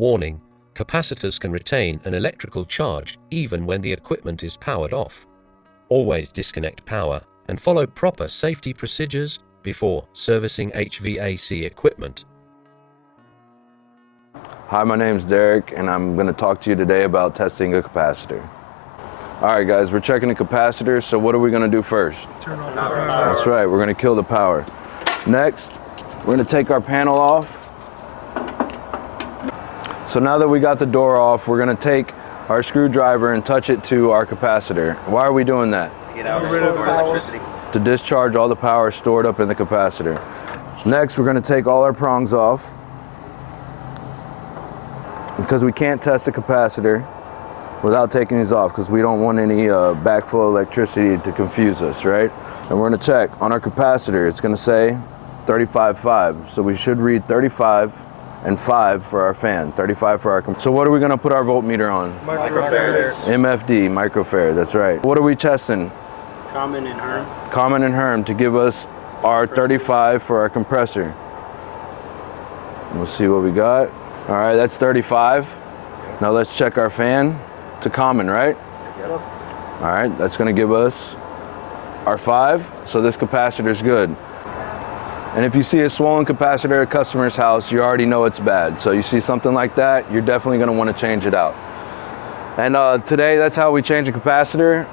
Warning: capacitors can retain an electrical charge even when the equipment is powered off. Always disconnect power and follow proper safety procedures before servicing HVAC equipment. Hi, my name's Derek, and I'm going to talk to you today about testing a capacitor. Alright guys, we're checking the capacitor, so what are we going to do first? Turn off the power. That's right, we're going to kill the power. Next, we're going to take our panel off. So now that we got the door off, we're going to take our screwdriver and touch it to our capacitor. Why are we doing that? To get out of electricity. To discharge all the power stored up in the capacitor. Next, we're going to take all our prongs off, because we can't test the capacitor without taking these off, because we don't want any backflow electricity to confuse us, right? And we're going to check on our capacitor. It's going to say 35.5, so we should read 35 and 5 for our fan, 35 for our. So what are we going to put our voltmeter on? Microfarads. MFD, microfarad, that's right. What are we testing? Common and Herm. Common and Herm to give us our 35 for our compressor. We'll see what we got. All right, that's 35. Now let's check our fan to common, right? Yep. All right, that's going to give us our 5, so this capacitor is good. And if you see a swollen capacitor at a customer's house, you already know it's bad. So you see something like that, you're definitely going to want to change it out. And today, that's how we change a capacitor.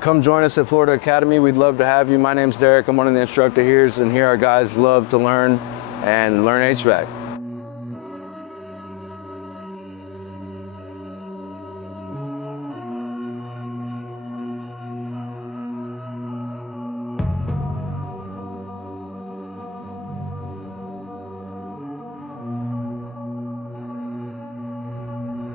Come join us at Florida Academy. We'd love to have you. My name's Derek. I'm one of the instructors here, and here our guys love to learn and learn HVAC.